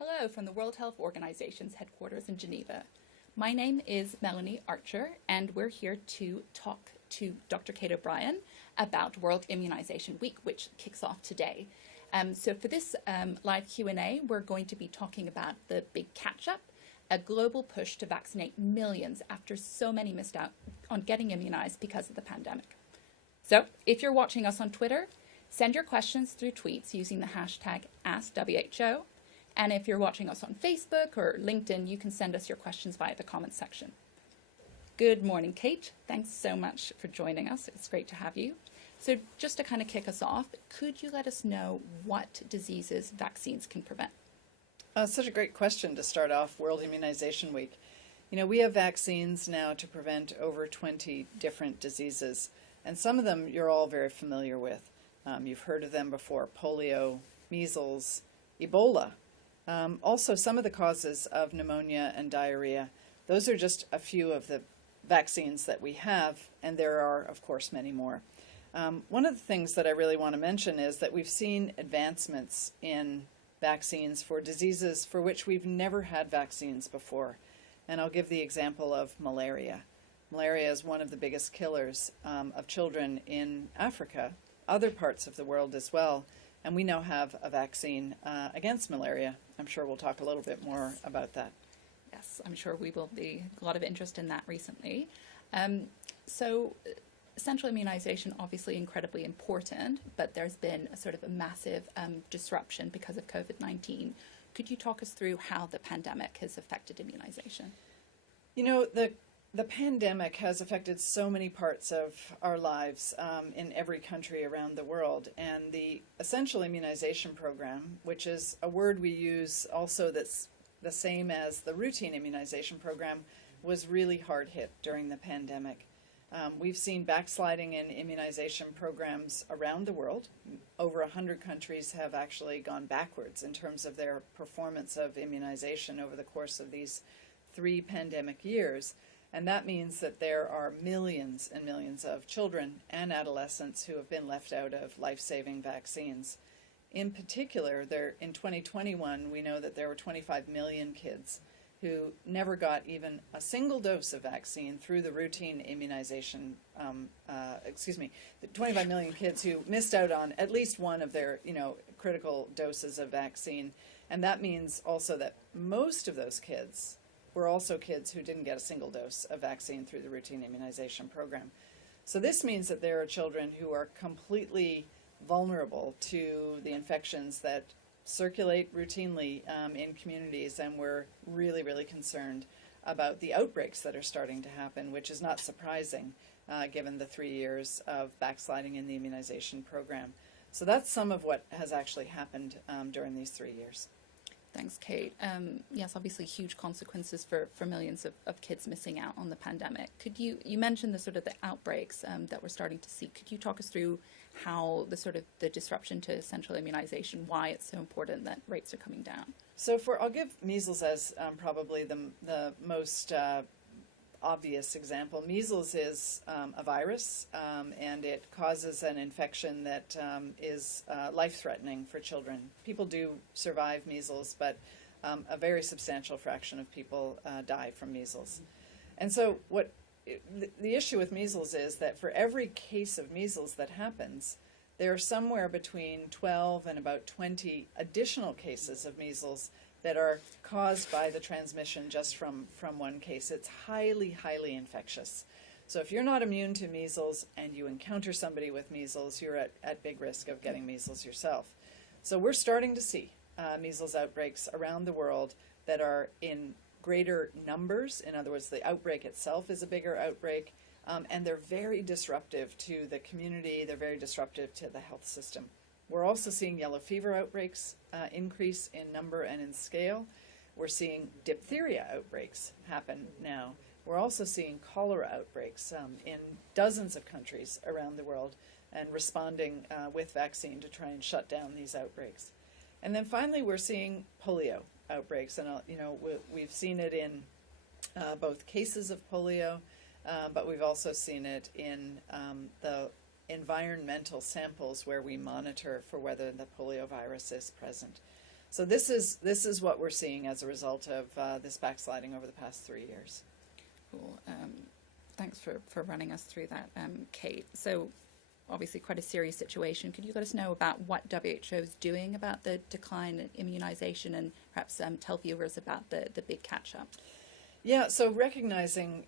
Hello from the World Health Organization's headquarters in Geneva. My name is Melanie Archer, and we're here to talk to Dr. Kate O'Brien about World Immunization Week, which kicks off today. So for this live Q&A, we're going to be talking about the big catch-up, a global push to vaccinate millions after so many missed out on getting immunized because of the pandemic. So if you're watching us on Twitter, send your questions through tweets using the hashtag AskWHO. And if you're watching us on Facebook or LinkedIn, you can send us your questions via the comments section. Good morning, Kate. Thanks so much for joining us. It's great to have you. So just to kind of kick us off, could you let us know what diseases vaccines can prevent? Such a great question to start off World Immunization Week. You know, we have vaccines now to prevent over 20 different diseases, and some of them you're all very familiar with. You've heard of them before: polio, measles, Ebola. Also, some of the causes of pneumonia and diarrhea. Those are just a few of the vaccines that we have, and there are, of course, many more. One of the things that I really want to mention is that we've seen advancements in vaccines for diseases for which we've never had vaccines before. And I'll give the example of malaria. Malaria is one of the biggest killers of children in Africa, other parts of the world as well. And we now have a vaccine against malaria. I'm sure we'll talk a little bit more about that. Yes, I'm sure we will be a lot of interest in that recently. So central immunization, obviously incredibly important, but there's been a sort of a massive disruption because of COVID-19. Could you talk us through how the pandemic has affected immunization? You know, the pandemic has affected so many parts of our lives in every country around the world. And the essential immunization program, which is a word we use also that's the same as the routine immunization program, was really hard hit during the pandemic. We've seen backsliding in immunization programs around the world. Over 100 countries have actually gone backwards in terms of their performance of immunization over the course of these 3 pandemic years. And that means that there are millions and millions of children and adolescents who have been left out of life-saving vaccines. In particular, in 2021, we know that there were 25 million kids who never got even a single dose of vaccine through the routine immunization, 25 million kids who missed out on at least one of their, critical doses of vaccine. And that means also that most of those kids were also kids who didn't get a single dose of vaccine through the routine immunization program. So this means that there are children who are completely vulnerable to the infections that circulate routinely in communities, and we're really, really concerned about the outbreaks that are starting to happen, which is not surprising given the 3 years of backsliding in the immunization program. So that's some of what has actually happened during these 3 years. Thanks, Kate. Yes, obviously huge consequences for millions of kids missing out on the pandemic. Could you mentioned the sort of the outbreaks that we're starting to see. Could you talk us through how the disruption to central immunization, why it's so important that rates are coming down? So I'll give measles as probably the most obvious example. Measles is a virus, and it causes an infection that is life-threatening for children. People do survive measles, but a very substantial fraction of people die from measles. And so the issue with measles is that for every case of measles that happens, there are somewhere between 12 and about 20 additional cases of measles that are caused by the transmission just from one case. It's highly, highly infectious. So if you're not immune to measles and you encounter somebody with measles, you're at big risk of getting measles yourself. So we're starting to see measles outbreaks around the world that are in greater numbers. In other words, the outbreak itself is a bigger outbreak, and they're very disruptive to the community. They're very disruptive to the health system. We're also seeing yellow fever outbreaks increase in number and in scale. We're seeing diphtheria outbreaks happen now. We're also seeing cholera outbreaks in dozens of countries around the world, and responding with vaccine to try and shut down these outbreaks. And then finally, we're seeing polio outbreaks, and we've seen it in both cases of polio, but we've also seen it in the environmental samples where we monitor for whether the polio virus is present. So this is what we're seeing as a result of this backsliding over the past 3 years. Cool. Thanks for running us through that, Kate. So obviously quite a serious situation. Could you let us know about what WHO is doing about the decline in immunization, and perhaps tell viewers about the big catch-up? Yeah, so recognizing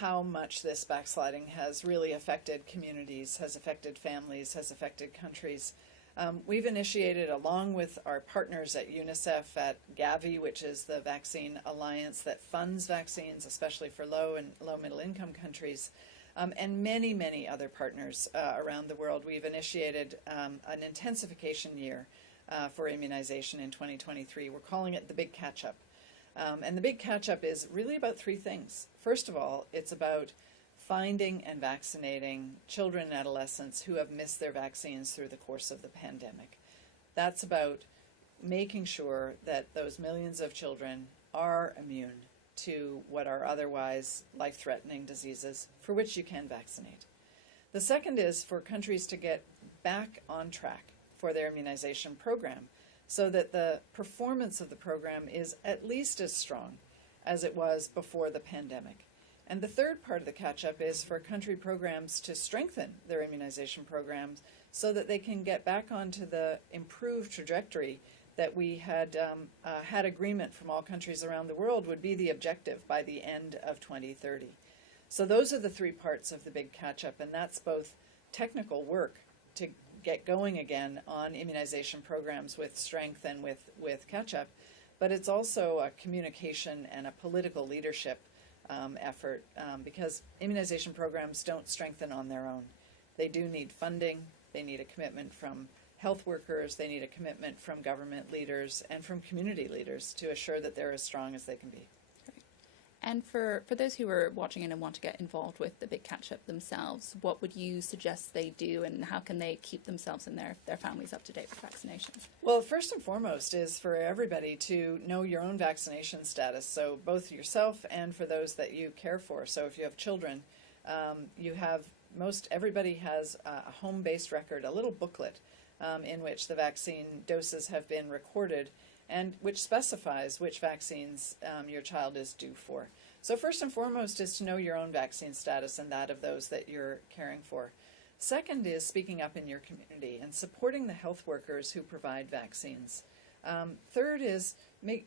how much this backsliding has really affected communities, has affected families, has affected countries, we've initiated, along with our partners at UNICEF, at Gavi, which is the vaccine alliance that funds vaccines, especially for low and low-middle income countries, and many, many other partners around the world. We've initiated an intensification year for immunization in 2023. We're calling it the Big Catch-Up. And the big catch-up is really about three things. First of all, it's about finding and vaccinating children and adolescents who have missed their vaccines through the course of the pandemic. That's about making sure that those millions of children are immune to what are otherwise life-threatening diseases for which you can vaccinate. The second is for countries to get back on track for their immunization program, so that the performance of the program is at least as strong as it was before the pandemic. And the third part of the catch-up is for country programs to strengthen their immunization programs so that they can get back onto the improved trajectory that we had had agreement from all countries around the world would be the objective by the end of 2030. So those are the three parts of the big catch-up, and that's both technical work to get going again on immunization programs with strength and with catch-up, but it's also a communication and a political leadership effort, because immunization programs don't strengthen on their own. They do need funding, they need a commitment from health workers, they need a commitment from government leaders and from community leaders to assure that they're as strong as they can be. And for those who are watching in and want to get involved with the big catch-up themselves, what would you suggest they do, and how can they keep themselves and their families up to date with vaccinations? Well, first and foremost is for everybody to know your own vaccination status, so both yourself and for those that you care for. So if you have children, everybody has a home-based record, a little booklet in which the vaccine doses have been recorded, and which specifies which vaccines your child is due for. So first and foremost is to know your own vaccine status and that of those that you're caring for. Second is speaking up in your community and supporting the health workers who provide vaccines. Third is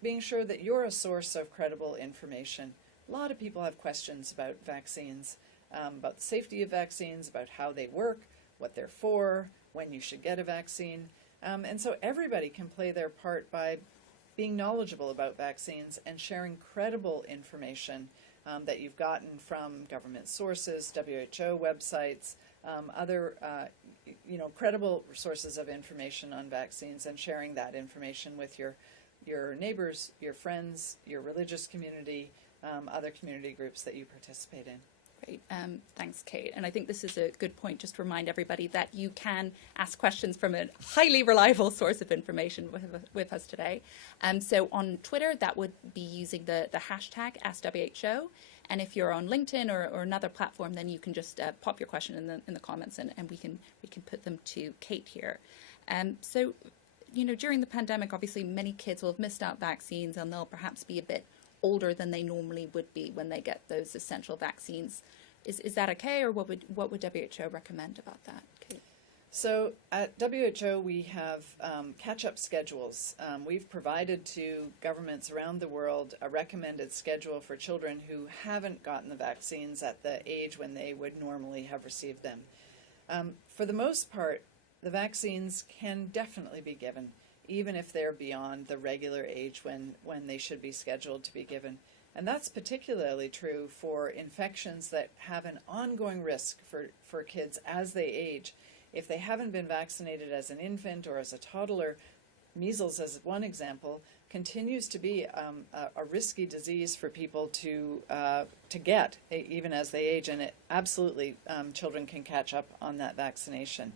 being sure that you're a source of credible information. A lot of people have questions about vaccines, about the safety of vaccines, about how they work, what they're for, when you should get a vaccine. And so everybody can play their part by being knowledgeable about vaccines and sharing credible information that you've gotten from government sources, WHO websites, other credible sources of information on vaccines, and sharing that information with your neighbors, your friends, your religious community, other community groups that you participate in. Great. Thanks, Kate. And I think this is a good point just to remind everybody that you can ask questions from a highly reliable source of information with us today. So on Twitter, that would be using the hashtag AskWHO. And if you're on LinkedIn or another platform, then you can just pop your question in the comments, and we can put them to Kate here. So, during the pandemic, obviously many kids will have missed out vaccines, and they'll perhaps be a bit older than they normally would be when they get those essential vaccines. Is that okay, or what would WHO recommend about that, Kate? So at WHO we have catch-up schedules. We've provided to governments around the world a recommended schedule for children who haven't gotten the vaccines at the age when they would normally have received them. For the most part, the vaccines can definitely be given, even if they're beyond the regular age when they should be scheduled to be given. And that's particularly true for infections that have an ongoing risk for kids as they age. If they haven't been vaccinated as an infant or as a toddler, measles, as one example, continues to be a risky disease for people to get even as they age, and it absolutely children can catch up on that vaccination.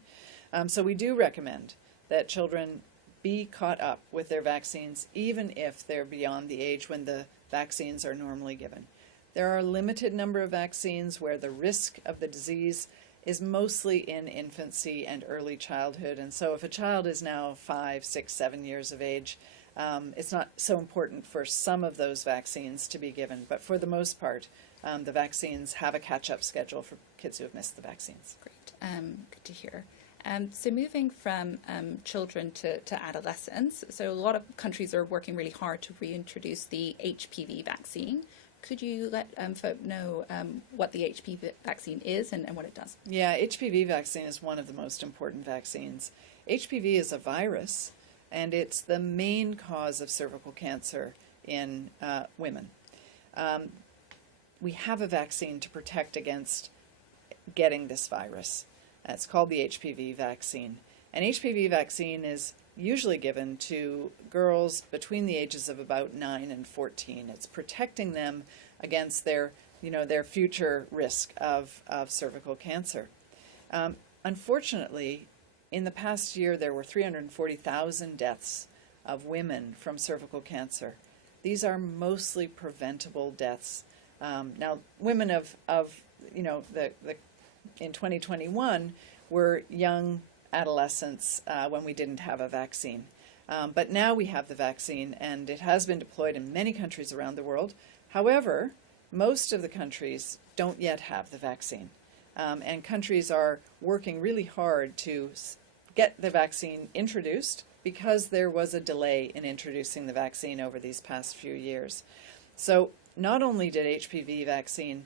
So we do recommend that children be caught up with their vaccines, even if they're beyond the age when the vaccines are normally given. There are a limited number of vaccines where the risk of the disease is mostly in infancy and early childhood. And so if a child is now 5, 6, 7 years of age, It's not so important for some of those vaccines to be given, but for the most part, the vaccines have a catch-up schedule for kids who have missed the vaccines. Great, good to hear. So moving from children to adolescents, so a lot of countries are working really hard to reintroduce the HPV vaccine. Could you let folk know what the HPV vaccine is and what it does? Yeah, HPV vaccine is one of the most important vaccines. HPV is a virus, and it's the main cause of cervical cancer in women. We have a vaccine to protect against getting this virus. It's called the HPV vaccine. And HPV vaccine is usually given to girls between the ages of about 9 and 14. It's protecting them against their future risk of cervical cancer. Unfortunately, in the past year, there were 340,000 deaths of women from cervical cancer. These are mostly preventable deaths. Now, women in 2021 were young adolescents when we didn't have a vaccine. But now we have the vaccine, and it has been deployed in many countries around the world. However, most of the countries don't yet have the vaccine. And countries are working really hard to get the vaccine introduced because there was a delay in introducing the vaccine over these past few years. So not only did HPV vaccine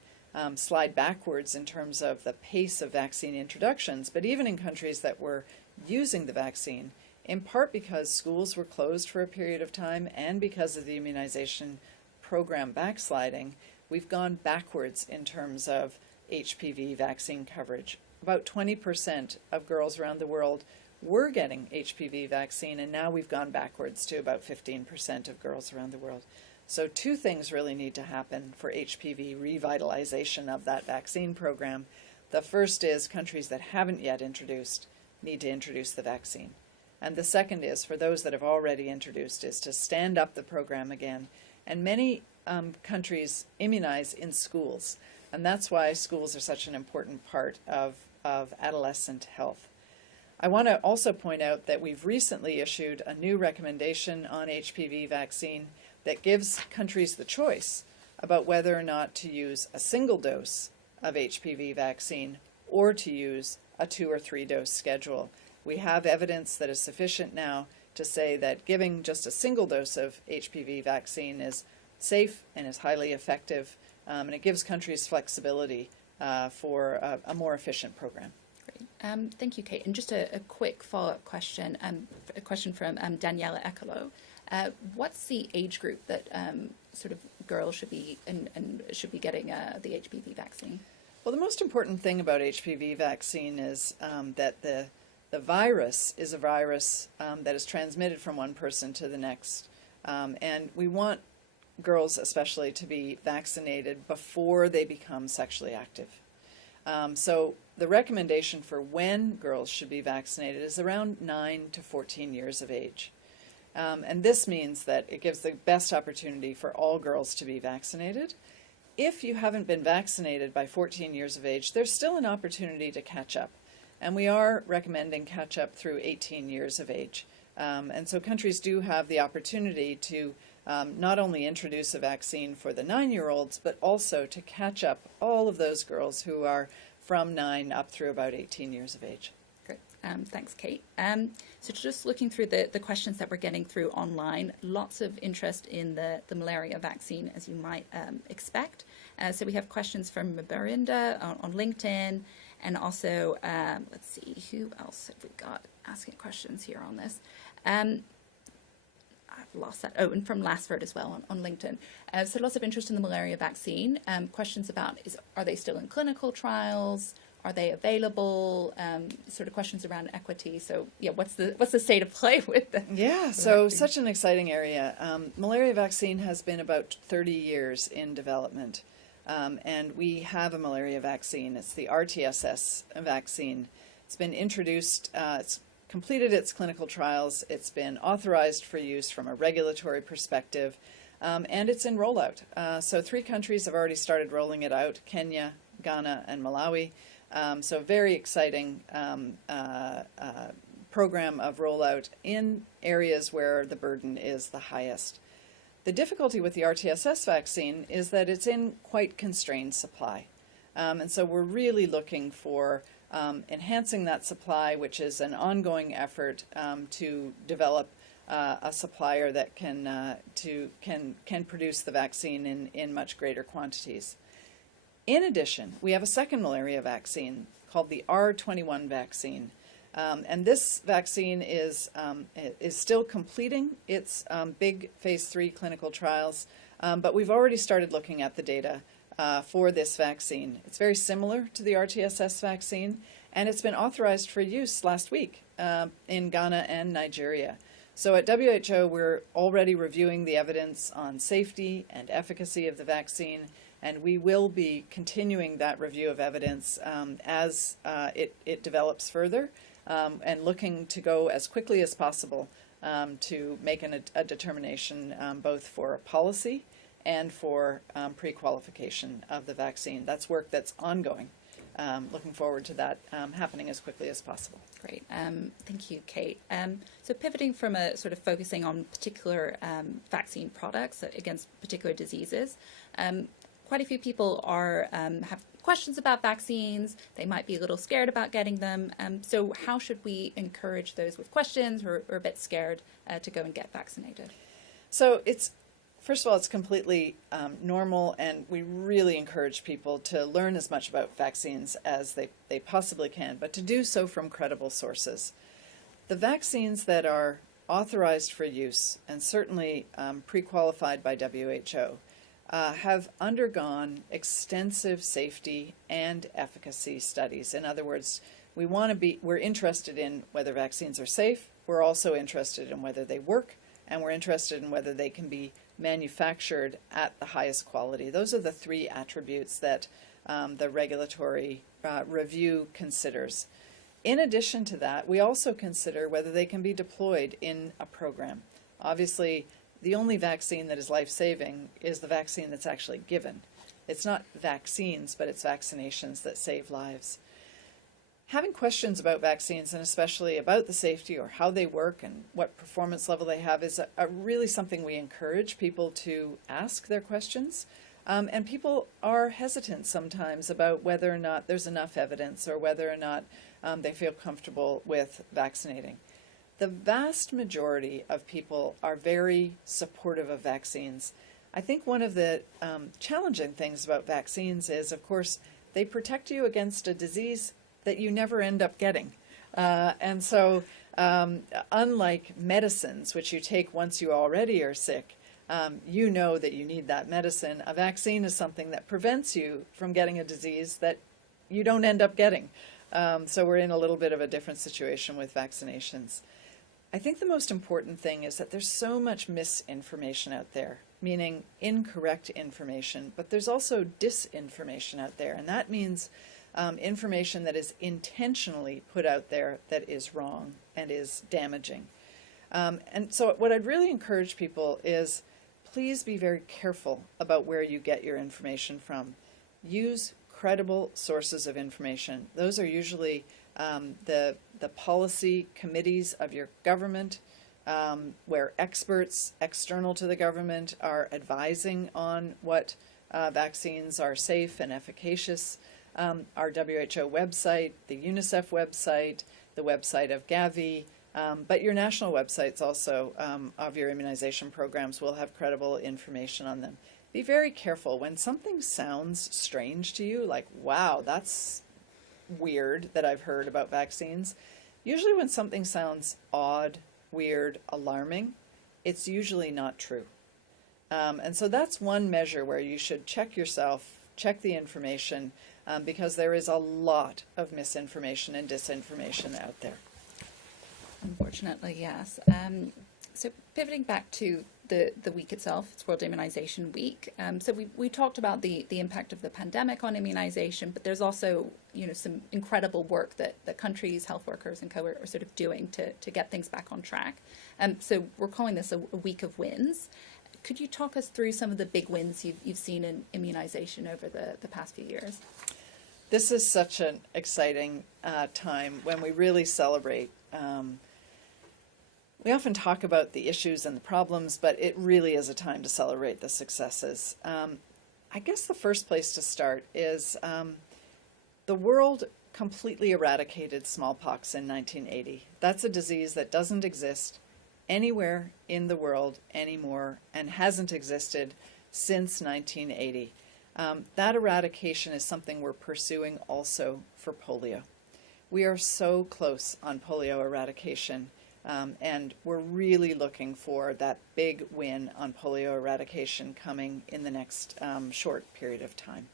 slide backwards in terms of the pace of vaccine introductions, but even in countries that were using the vaccine, in part because schools were closed for a period of time and because of the immunization program backsliding, we've gone backwards in terms of HPV vaccine coverage. About 20% of girls around the world were getting HPV vaccine, and now we've gone backwards to about 15% of girls around the world. So two things really need to happen for HPV revitalization of that vaccine program. The first is countries that haven't yet introduced need to introduce the vaccine. And the second is, for those that have already introduced, is to stand up the program again. And many countries immunize in schools, and that's why schools are such an important part of adolescent health. I want to also point out that we've recently issued a new recommendation on HPV vaccine that gives countries the choice about whether or not to use a single dose of HPV vaccine or to use a 2 or 3 dose schedule. We have evidence that is sufficient now to say that giving just a single dose of HPV vaccine is safe and is highly effective, and it gives countries flexibility for a more efficient program. Great. Thank you, Kate. And just a quick follow-up question, a question from Daniela Ekolo. What's the age group that sort of girls should be and should be getting the HPV vaccine? Well, the most important thing about HPV vaccine is that the virus is a virus that is transmitted from one person to the next. And we want girls especially to be vaccinated before they become sexually active. So the recommendation for when girls should be vaccinated is around 9 to 14 years of age. And this means that it gives the best opportunity for all girls to be vaccinated. If you haven't been vaccinated by 14 years of age, there's still an opportunity to catch up. And we are recommending catch up through 18 years of age. And so countries do have the opportunity to not only introduce a vaccine for the 9-year-olds, but also to catch up all of those girls who are from 9 up through about 18 years of age. Great. Thanks, Kate. So just looking through the questions that we're getting through online, lots of interest in the malaria vaccine, as you might expect. So we have questions from Mabarinda on LinkedIn, and also, let's see, who else have we got asking questions here on this? I've lost that. Oh, and from Lasford as well on LinkedIn. So lots of interest in the malaria vaccine. Questions about, are they still in clinical trials? Are they available? Sort of questions around equity. So yeah, what's the state of play with the so such an exciting area. Malaria vaccine has been about 30 years in development. And we have a malaria vaccine. It's the RTSS vaccine. It's been introduced, it's completed its clinical trials, it's been authorized for use from a regulatory perspective, and it's in rollout. So 3 countries have already started rolling it out: Kenya, Ghana, and Malawi. So very exciting program of rollout in areas where the burden is the highest. The difficulty with the RTSS vaccine is that it's in quite constrained supply. And so we're really looking for enhancing that supply, which is an ongoing effort to develop a supplier that can produce the vaccine in much greater quantities. In addition, we have a second malaria vaccine called the R21 vaccine. And this vaccine is still completing its big phase 3 clinical trials, but we've already started looking at the data for this vaccine. It's very similar to the RTSS vaccine, and it's been authorized for use last week in Ghana and Nigeria. So at WHO, we're already reviewing the evidence on safety and efficacy of the vaccine, and we will be continuing that review of evidence as it develops further, and looking to go as quickly as possible to make a determination both for policy and for pre-qualification of the vaccine. That's work that's ongoing. Looking forward to that happening as quickly as possible. Great. Thank you, Kate. So pivoting from a sort of focusing on particular vaccine products against particular diseases, quite a few people have questions about vaccines. They might be a little scared about getting them. So how should we encourage those with questions or a bit scared to go and get vaccinated? So first of all, it's completely normal, and we really encourage people to learn as much about vaccines as they possibly can, but to do so from credible sources. The vaccines that are authorized for use, and certainly pre-qualified by WHO, have undergone extensive safety and efficacy studies. In other words, we're interested in whether vaccines are safe, we're also interested in whether they work, and we're interested in whether they can be manufactured at the highest quality. Those are the three attributes that the regulatory review considers. In addition to that, we also consider whether they can be deployed in a program. Obviously, the only vaccine that is life-saving is the vaccine that's actually given. It's not vaccines, but it's vaccinations that save lives. Having questions about vaccines, and especially about the safety or how they work and what performance level they have, is really something we encourage people to ask their questions. And people are hesitant sometimes about whether or not there's enough evidence or whether or not they feel comfortable with vaccinating. The vast majority of people are very supportive of vaccines. I think one of the challenging things about vaccines is, of course, they protect you against a disease that you never end up getting. And so unlike medicines, which you take once you already are sick, you know that you need that medicine. A vaccine is something that prevents you from getting a disease that you don't end up getting. So we're in a little bit of a different situation with vaccinations. I think the most important thing is that there's so much misinformation out there, meaning incorrect information, but there's also disinformation out there, and that means information that is intentionally put out there that is wrong and is damaging. And so what I'd really encourage people is, please be very careful about where you get your information from. Use credible sources of information. Those are usually the policy committees of your government, where experts external to the government are advising on what vaccines are safe and efficacious. Our WHO website, the UNICEF website, the website of Gavi, but your national websites also of your immunization programs will have credible information on them. Be very careful when something sounds strange to you, like, wow, that's weird that I've heard about vaccines. Usually when something sounds odd, weird, alarming, it's usually not true. And so that's one measure where you should check yourself, check the information, because there is a lot of misinformation and disinformation out there. Unfortunately, yes. So pivoting back to the week itself, it's World Immunization Week. So we talked about the impact of the pandemic on immunization, but there's also some incredible work that countries, health workers, and co are sort of doing to get things back on track. So we're calling this a week of wins. Could you talk us through some of the big wins you've seen in immunization over the past few years? This is such an exciting time when we really celebrate we often talk about the issues and the problems, but it really is a time to celebrate the successes. I guess the first place to start is the world completely eradicated smallpox in 1980. That's a disease that doesn't exist anywhere in the world anymore and hasn't existed since 1980. That eradication is something we're pursuing also for polio. We are so close on polio eradication, and we're really looking for that big win on polio eradication coming in the next short period of time.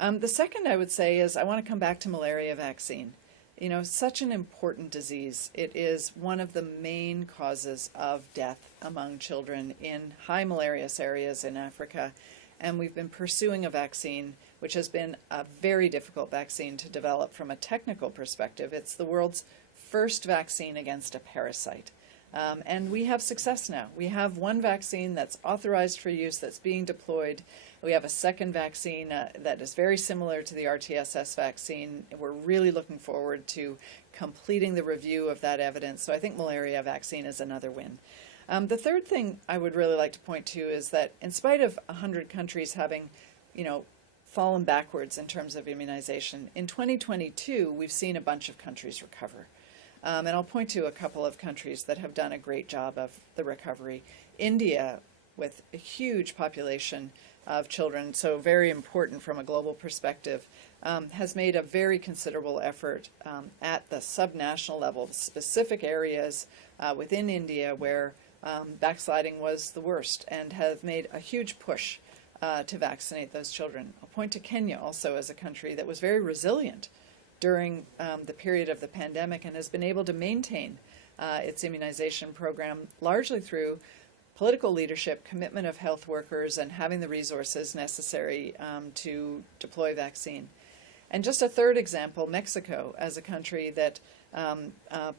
The second I would say is I want to come back to malaria vaccine. You know, such an important disease. It is one of the main causes of death among children in high malarious areas in Africa. And we've been pursuing a vaccine, which has been a very difficult vaccine to develop from a technical perspective. It's the world's first vaccine against a parasite. And we have success now. We have one vaccine that's authorized for use, that's being deployed. We have a second vaccine that is very similar to the RTSS vaccine. We're really looking forward to completing the review of that evidence. So I think malaria vaccine is another win. The third thing I would really like to point to is that in spite of 100 countries having, fallen backwards in terms of immunization, in 2022 we've seen a bunch of countries recover. And I'll point to a couple of countries that have done a great job of the recovery. India, with a huge population of children, so very important from a global perspective, has made a very considerable effort at the subnational level, specific areas within India where backsliding was the worst, and have made a huge push to vaccinate those children. I'll point to Kenya also as a country that was very resilient during the period of the pandemic and has been able to maintain its immunization program largely through political leadership, commitment of health workers, and having the resources necessary to deploy vaccine. And just a third example, Mexico as a country that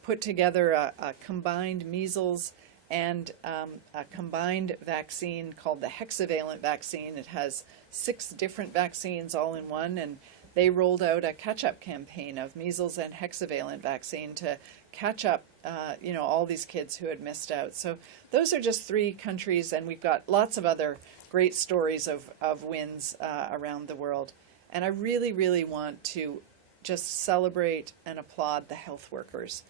put together a combined measles and a combined vaccine called the hexavalent vaccine. It has 6 different vaccines all in one, and they rolled out a catch-up campaign of measles and hexavalent vaccine to catch up, all these kids who had missed out. So those are just 3 countries, and we've got lots of other great stories of wins around the world. And I really, really want to just celebrate and applaud the health workers.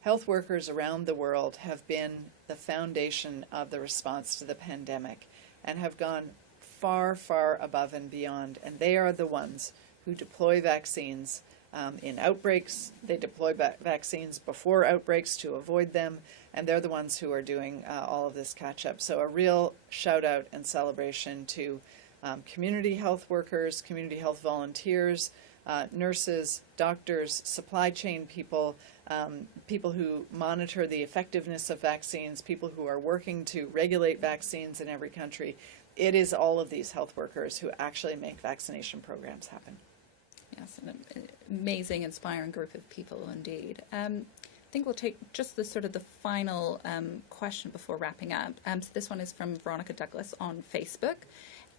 Health workers around the world have been the foundation of the response to the pandemic and have gone far, far above and beyond. And they are the ones who deploy vaccines in outbreaks. They deploy vaccines before outbreaks to avoid them. And they're the ones who are doing all of this catch-up. So a real shout-out and celebration to community health workers, community health volunteers, nurses, doctors, supply chain people, people who monitor the effectiveness of vaccines, people who are working to regulate vaccines in every country. It is all of these health workers who actually make vaccination programs happen. Yes, an amazing, inspiring group of people indeed. I think we'll take just the final question before wrapping up. So this one is from Veronica Douglas on Facebook.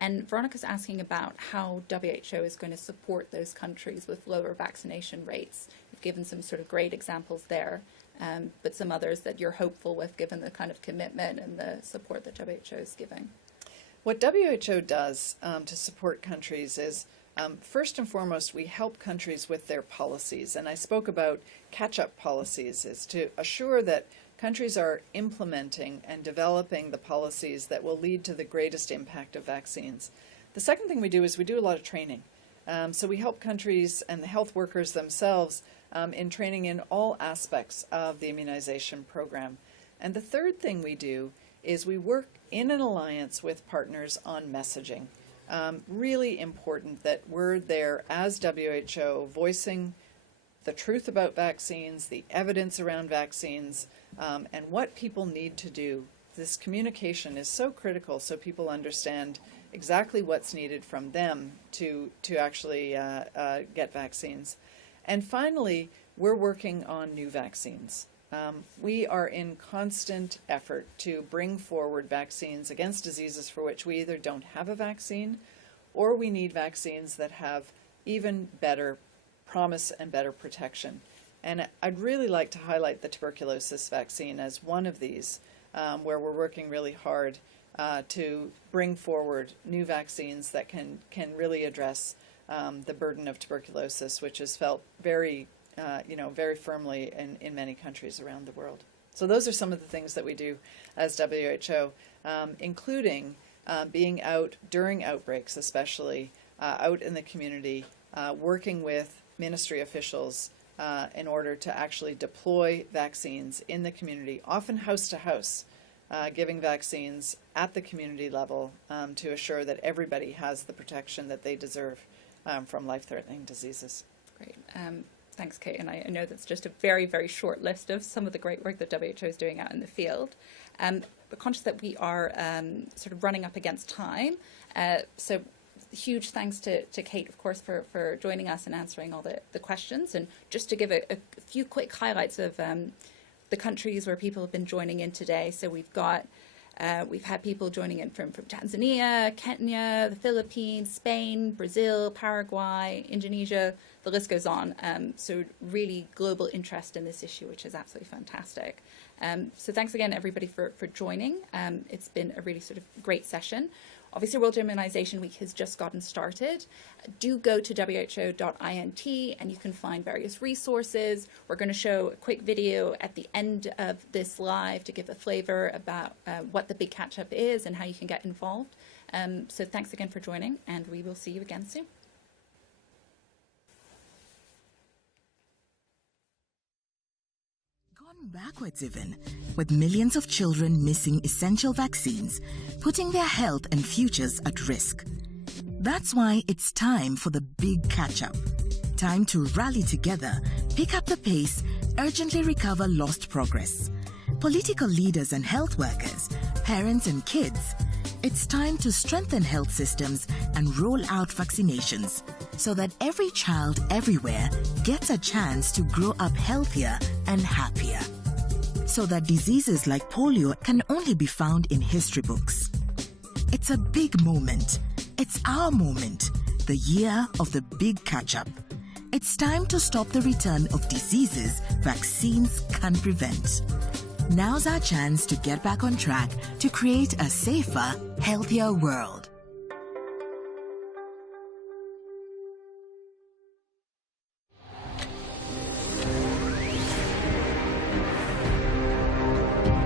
And Veronica's asking about how WHO is going to support those countries with lower vaccination rates. You've given some great examples there, but some others that you're hopeful with given the kind of commitment and the support that WHO is giving. What WHO does to support countries is, first and foremost, we help countries with their policies. And I spoke about catch-up policies, is to assure that countries are implementing and developing the policies that will lead to the greatest impact of vaccines. The second thing we do is we do a lot of training. So we help countries and the health workers themselves in training in all aspects of the immunization program. And the third thing we do is we work in an alliance with partners on messaging. Really important that we're there as WHO voicing the truth about vaccines, the evidence around vaccines, and what people need to do. This communication is so critical so people understand exactly what's needed from them to actually get vaccines. And finally, we're working on new vaccines. We are in constant effort to bring forward vaccines against diseases for which we either don't have a vaccine or we need vaccines that have even better promise and better protection. And I'd really like to highlight the tuberculosis vaccine as one of these, where we're working really hard to bring forward new vaccines that can really address the burden of tuberculosis, which is felt very, very firmly in many countries around the world. So those are some of the things that we do as WHO, including being out during outbreaks, especially out in the community, working with ministry officials in order to actually deploy vaccines in the community, often house to house, giving vaccines at the community level to assure that everybody has the protection that they deserve from life-threatening diseases. Great. Thanks, Kate. And I know that's just a very, very short list of some of the great work that WHO is doing out in the field. But conscious that we are sort of running up against time, so huge thanks to Kate, of course, for joining us and answering all the questions. And just to give a few quick highlights of the countries where people have been joining in today. So we've had people joining in from Tanzania, Kenya, the Philippines, Spain, Brazil, Paraguay, Indonesia, the list goes on. So really global interest in this issue, which is absolutely fantastic. So thanks again, everybody, for joining. It's been a really sort of great session. Obviously, World Immunization Week has just gotten started. Do go to who.int and you can find various resources. We're going to show a quick video at the end of this live to give a flavor about what the Big Catch-Up is and how you can get involved. So thanks again for joining, and we will see you again soon. Backwards even, with millions of children missing essential vaccines, putting their health and futures at risk. That's why it's time for the big catch-up. Time to rally together, pick up the pace, urgently recover lost progress. Political leaders and health workers, parents and kids, it's time to strengthen health systems and roll out vaccinations so that every child everywhere gets a chance to grow up healthier and happier. So that diseases like polio can only be found in history books. It's a big moment. It's our moment, the year of the big catch-up. It's time to stop the return of diseases vaccines can't prevent. Now's our chance to get back on track to create a safer, healthier world.